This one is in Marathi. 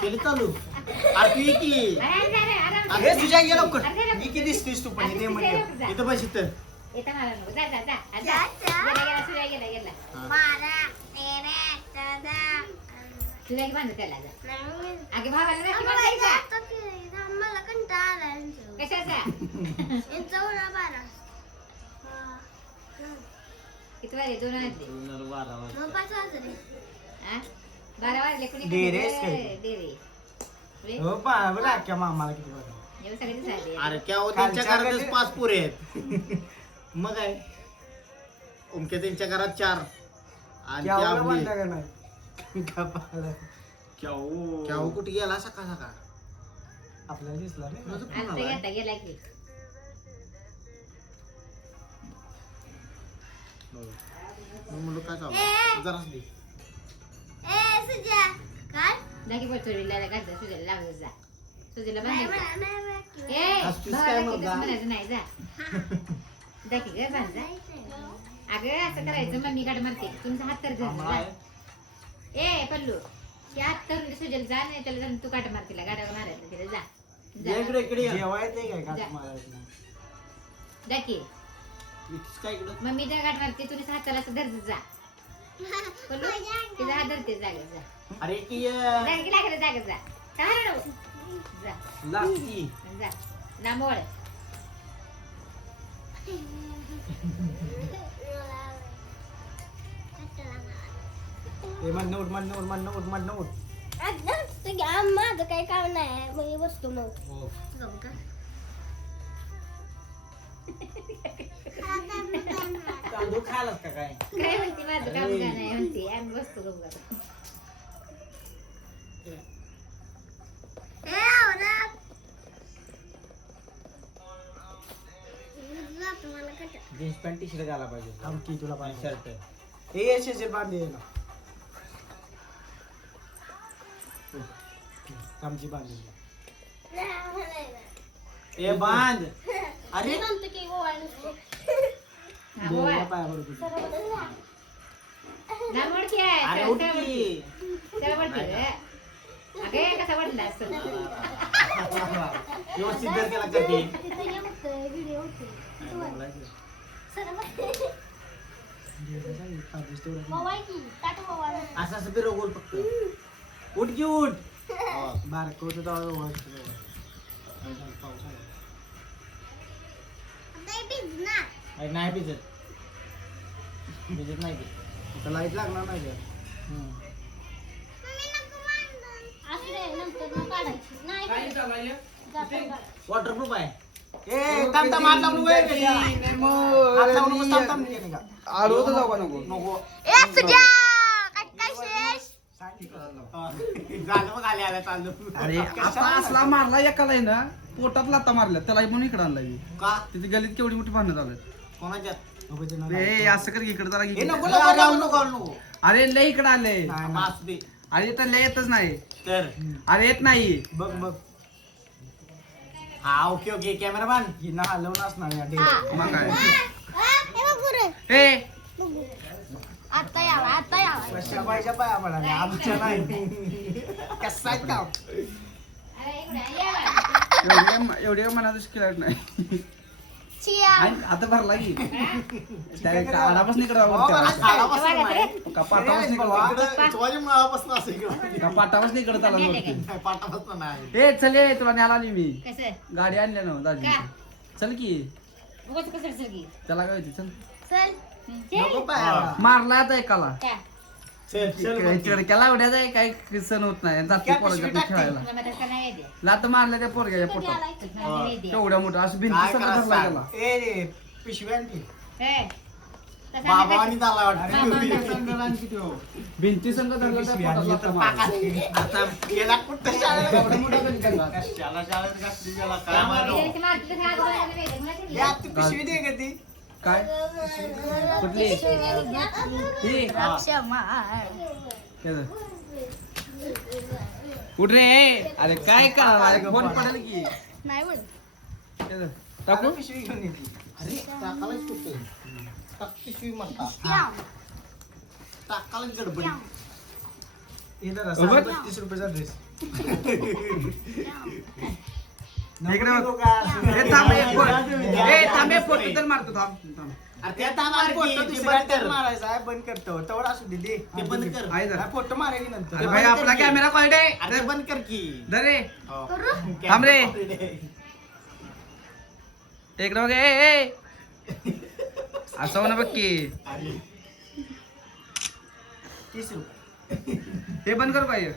केली चालू अरे तू ये की अरे तुझ्या गेला लवकर मी किती दिसतोस तू पण इथे म्हणजे इथं बस इथं येता मला नको जा जा जा गेला सूर्या गेला तुला एक बांध त्याला जा आगे भावाला नक्की बांधायचा मला कंटाळा आलाय कशाचा किती वाजले 2 वाजले 12 वाजले कुणी डेरे हो पा बघा क्या मामाला किती वाजले जेव्हा सगळे दिसायले अरे क्या हो त्यांच्या घरातच 5 पुरे आहेत मग काय उमके त्यांच्या घरात 4 आणि त्या आपली क्या कुठे गेला सकाळ आपल्याला दिसला नाही आता गेला की मुलं काय चालू जराच दे जागी पटोरीला गाडा सुजाला लागत जा सुजाला बांधायचं म्हणायचं नाही जा जाकी ग बांध जा अगं असं करायचं मम्मी गाड मारते तुमचा हात तर जा ए पल्लू ते हात तर सुजाला जा नाही त्याला जाऊन तू काट मार तिला गाड्यावर मारायचं तिला जा जाकी मम्मी त्या गाठ मारते तुझ्या हाताला असं धरत जा पल्लू तिचा हात धरते जागेत जा अरे की लागलं जागेत जा काय जा लागती जा नामोळ उठ माझं काही काम नाही मी बसतो मग तांदूळ खायलाच का काय काय म्हणते माझं काम काय नाही म्हणते आम्ही बसतो गंगा जीन्स पॅन्ट टी शर्ट घाला पाहिजे आमची तुला पाहिजे शर्ट हे शेजर बांधले ना आमची बांधली ए बांध अरे नामोळ की आहे अरे उठ की चल वरती अगे कसा वाटला असं व्यवस्थित जर केला का ते असं असं फिरव गोल फक्त उठ की उठ बारक होत नाही भिजत भिजत नाही आता लाईट लागणार नाही वॉटरप्रूफ आहे अरे आता असला मारला एकाला आहे ना पोटात लाता मारल्या त्याला म्हणून इकडे आणला मी का तिथे गलीत केवढी मोठी भांडण झालं कोणाच्यात ए असं कर इकडे जरा इकडे. नको अरे लय इकडे आले मास दे अरे तर लय येतच नाही तर अरे येत नाही बघ बघ हा ओके ओके कॅमेरामॅन ही ना हलवून असणार मग काय ए आता यावा कशा पाहिजे पाया पडायला आमच्या नाही कसा आहे का एवढी मनातच केलं नाही आणि आता भरला की आडापासून इकडे पाटापासून इकडे चालला ए चल ये तुला न्यायला आली मी गाडी आणल्या ना दाजी चल की त्याला काय होती चल मारला आता एकाला चिडक्याला एवढ्या काही सण होत नाही जाते पोरग्या खेळायला लात मारल्या त्या पोरग्याच्या पोटात तेवढ्या मोठं असं भिंती सगळं धरला त्याला भिंती संघ पिशवी दे का ती काय कुठली कुठ रे अरे काय का फोन पडेल की टाकू पिशवी घेऊन येते अरे टाकालाच कुठे टाक पिशवी म्हणता टाकालाच गडबडी बघ. 30 रुपयाचा ड्रेस इकडे बघ. हे थांब, हे फोटो. हे थांब, हे फोटो तर मारतो थांब थांब. अरे त्या तामार फोटो की, ते दुसरा बंद कर. मारायचा आहे बंद करतो तेवढं असू दे दे ते बंद कर. आहे जरा. फोटो मारायची नंतर अरे भाई आपला कॅमेरा क्वालिटी आहे. अरे बंद कर की धर रे. हो. थांब रे. कॅमेरा इकडे बघ. ए असं होणं बघ की. 30 रुपये हे बंद करू पाहिजे.